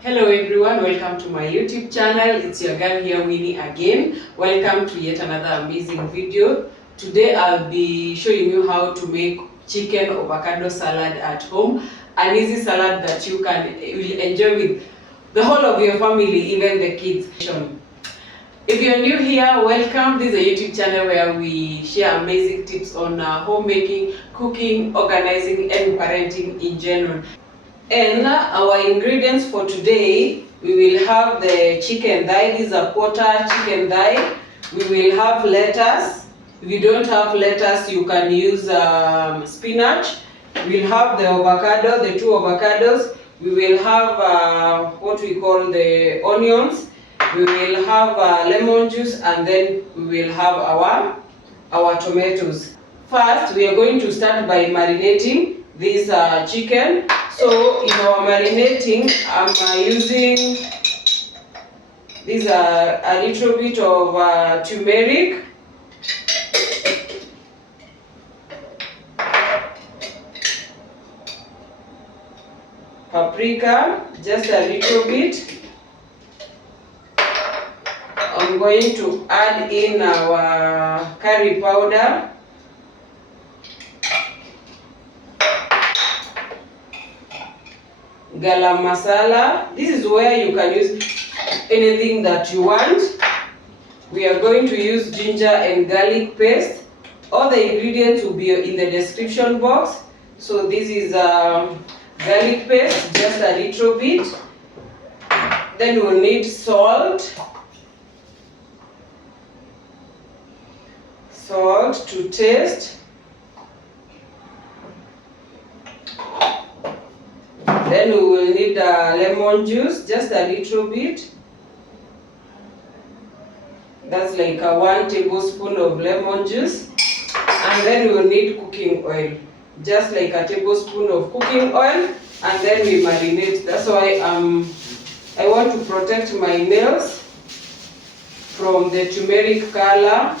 Hello everyone, welcome to my YouTube channel. It's your girl here, Winnie again. Welcome to yet another amazing video. Today I'll be showing you how to make chicken avocado salad at home. An easy salad that you can will enjoy with the whole of your family, even the kids. If you're new here, welcome. This is a YouTube channel where we share amazing tips on homemaking, cooking, organizing, and parenting in general. And our ingredients for today, we will have the chicken thigh. This is a quarter chicken thigh. We will have lettuce. If you don't have lettuce, you can use spinach. We'll have the avocado, the 2 avocados. We will have what we call the onions. We will have lemon juice, and then we will have our tomatoes. First, we are going to start by marinating this chicken. So in our marinating, I'm using this a little bit of turmeric, paprika, just a little bit. I'm going to add in our curry powder, garam masala. This is where you can use anything that you want. We are going to use ginger and garlic paste. All the ingredients will be in the description box. So this is garlic paste, just a little bit. Then we'll need salt. Salt to taste. Then we will need lemon juice, just a little bit. That's like 1 tablespoon of lemon juice. And then we will need cooking oil, just like a tablespoon of cooking oil. And then we marinate. That's why I want to protect my nails from the turmeric color.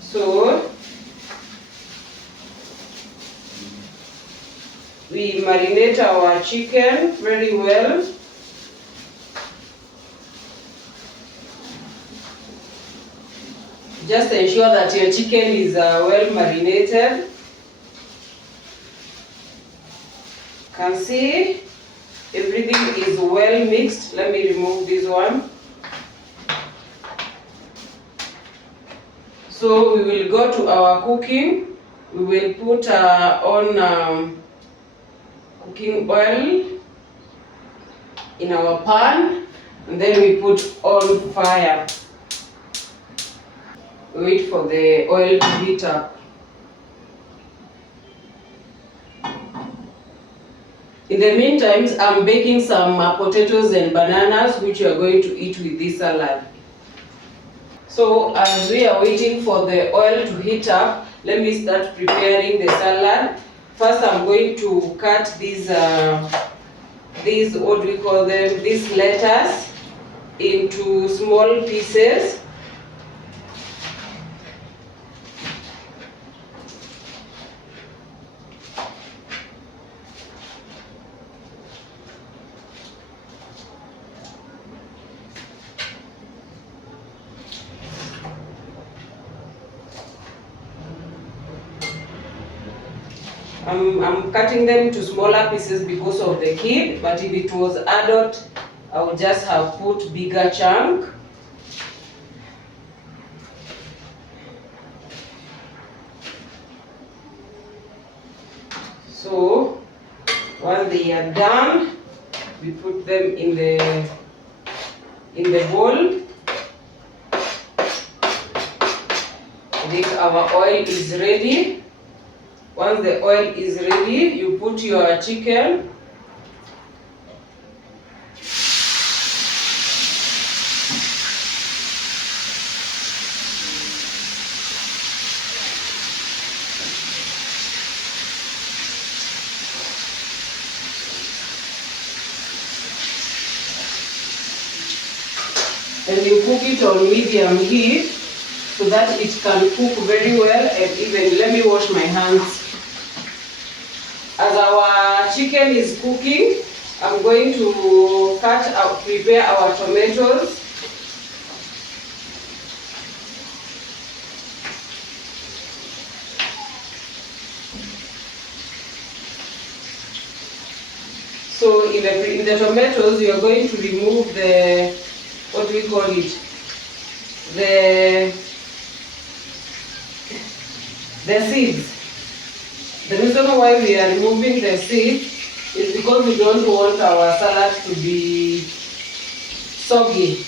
So we marinate our chicken very well. Just ensure that your chicken is well marinated. You can see everything is well mixed. Let me remove this one. So we will go to our cooking. We will put on cooking oil in our pan, and then we put on fire. Wait for the oil to heat up. In the meantime, I'm baking some potatoes and bananas, which you are going to eat with this salad. So as we are waiting for the oil to heat up, let me start preparing the salad. First, I'm going to cut these what we call them, this lettuce into small pieces. I'm cutting them to smaller pieces because of the kid, but if it was adult, I would just have put bigger chunk. So once they are done, we put them in the bowl. This our oil is ready. Once the oil is ready, you put your chicken. And you cook it on medium heat so that it can cook very well. And even, let me wash my hands. As our chicken is cooking, I'm going to prepare our tomatoes. So in the tomatoes, you are going to remove the, what do we call it? The seeds. The reason why we are removing the seeds is because we don't want our salad to be soggy.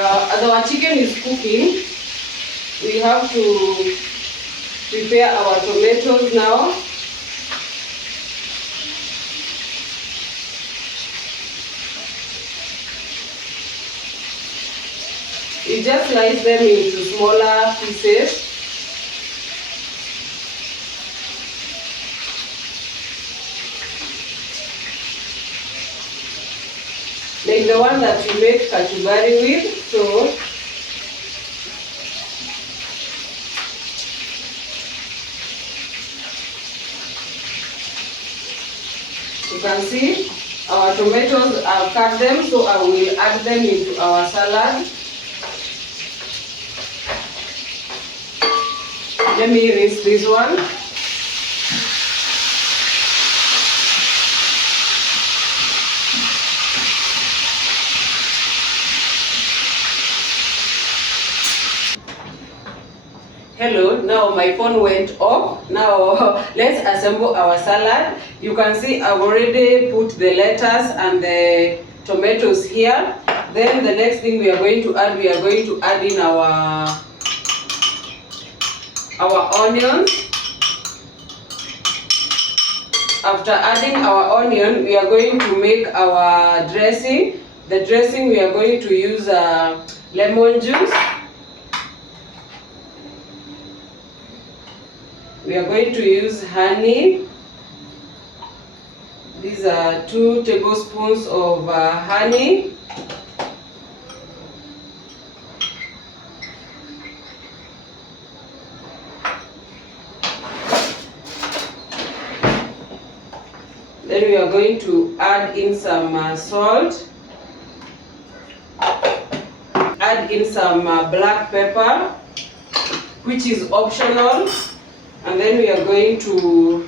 As our chicken is cooking, we have to prepare our tomatoes now. We just slice them into smaller pieces. Like the one that we make kachumbari with. So you can see our tomatoes, I've cut them, so I will add them into our salad. Let me rinse this one. Hello, now my phone went off. Now let's assemble our salad. You can see I've already put the lettuce and the tomatoes here. Then the next thing we are going to add in our onions. After adding our onion, we are going to make our dressing. The dressing, we are going to use lemon juice. We are going to use honey. These are 2 tablespoons of honey. Then we are going to add in some salt. Add in some black pepper, which is optional. And then we are going to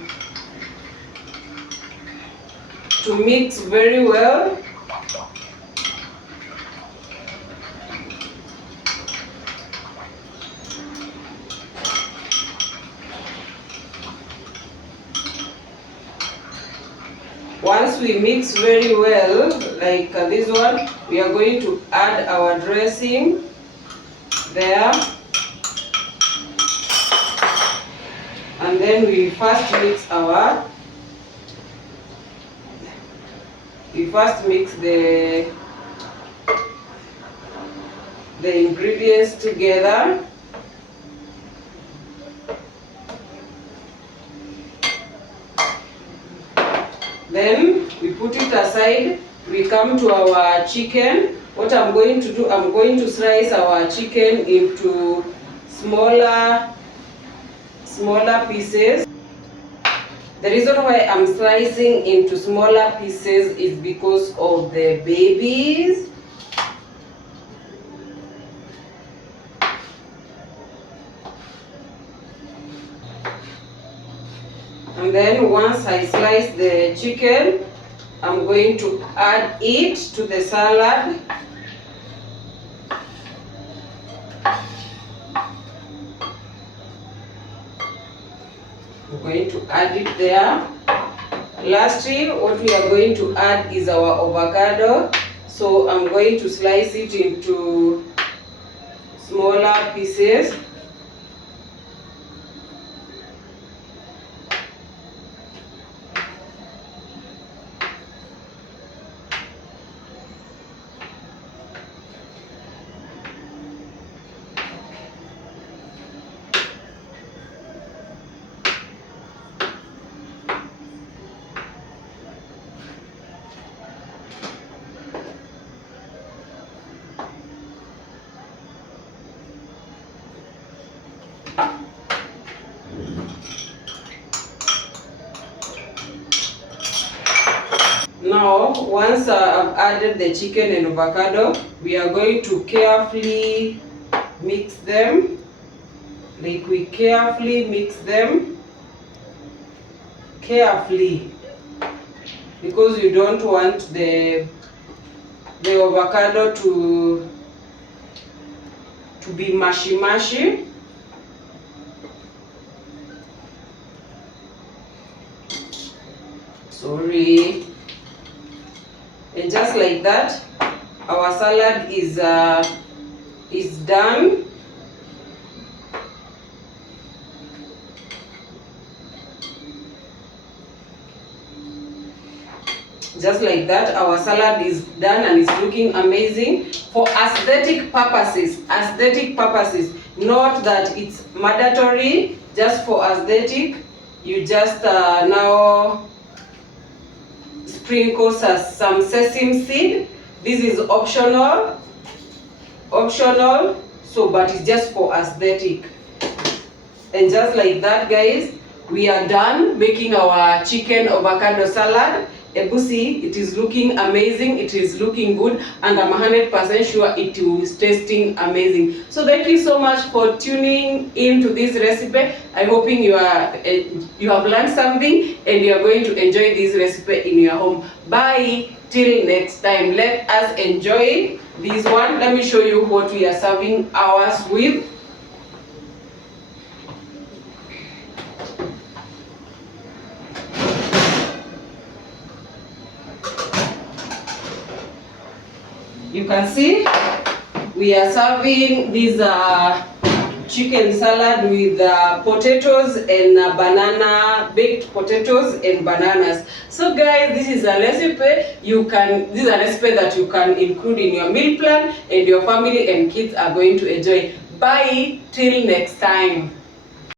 mix very well. Once we mix very well, like this one, we are going to add our dressing there. And then we first mix the ingredients together. Then we put it aside. We come to our chicken. What I'm going to do, I'm going to slice our chicken into smaller pieces. The reason why I'm slicing into smaller pieces is because of the babies. And then once I slice the chicken, I'm going to add it to the salad. I'm going to add it there. Lastly, what we are going to add is our avocado. So I'm going to slice it into smaller pieces. once I've added the chicken and avocado, we are going to carefully mix them. Like we carefully mix them. Carefully. Because you don't want the avocado to be mushy. Sorry. And just like that, our salad is done. Just like that, our salad is done and it's looking amazing for aesthetic purposes. Not that it's mandatory, just for aesthetic. You just now sprinkle some sesame seed. This is optional, so but it's just for aesthetic. And just like that, guys, we are done making our chicken avocado salad. Ebusi, it is looking amazing, it is looking good, and I'm 100% sure it is tasting amazing. So thank you so much for tuning in to this recipe. I'm hoping you have learned something and you are going to enjoy this recipe in your home. Bye till next time. Let us enjoy this one. Let me show you what we are serving ours with. You can see we are serving this chicken salad with potatoes and banana, baked potatoes and bananas. So guys, this is a recipe this is a recipe that you can include in your meal plan, and your family and kids are going to enjoy. Bye till next time.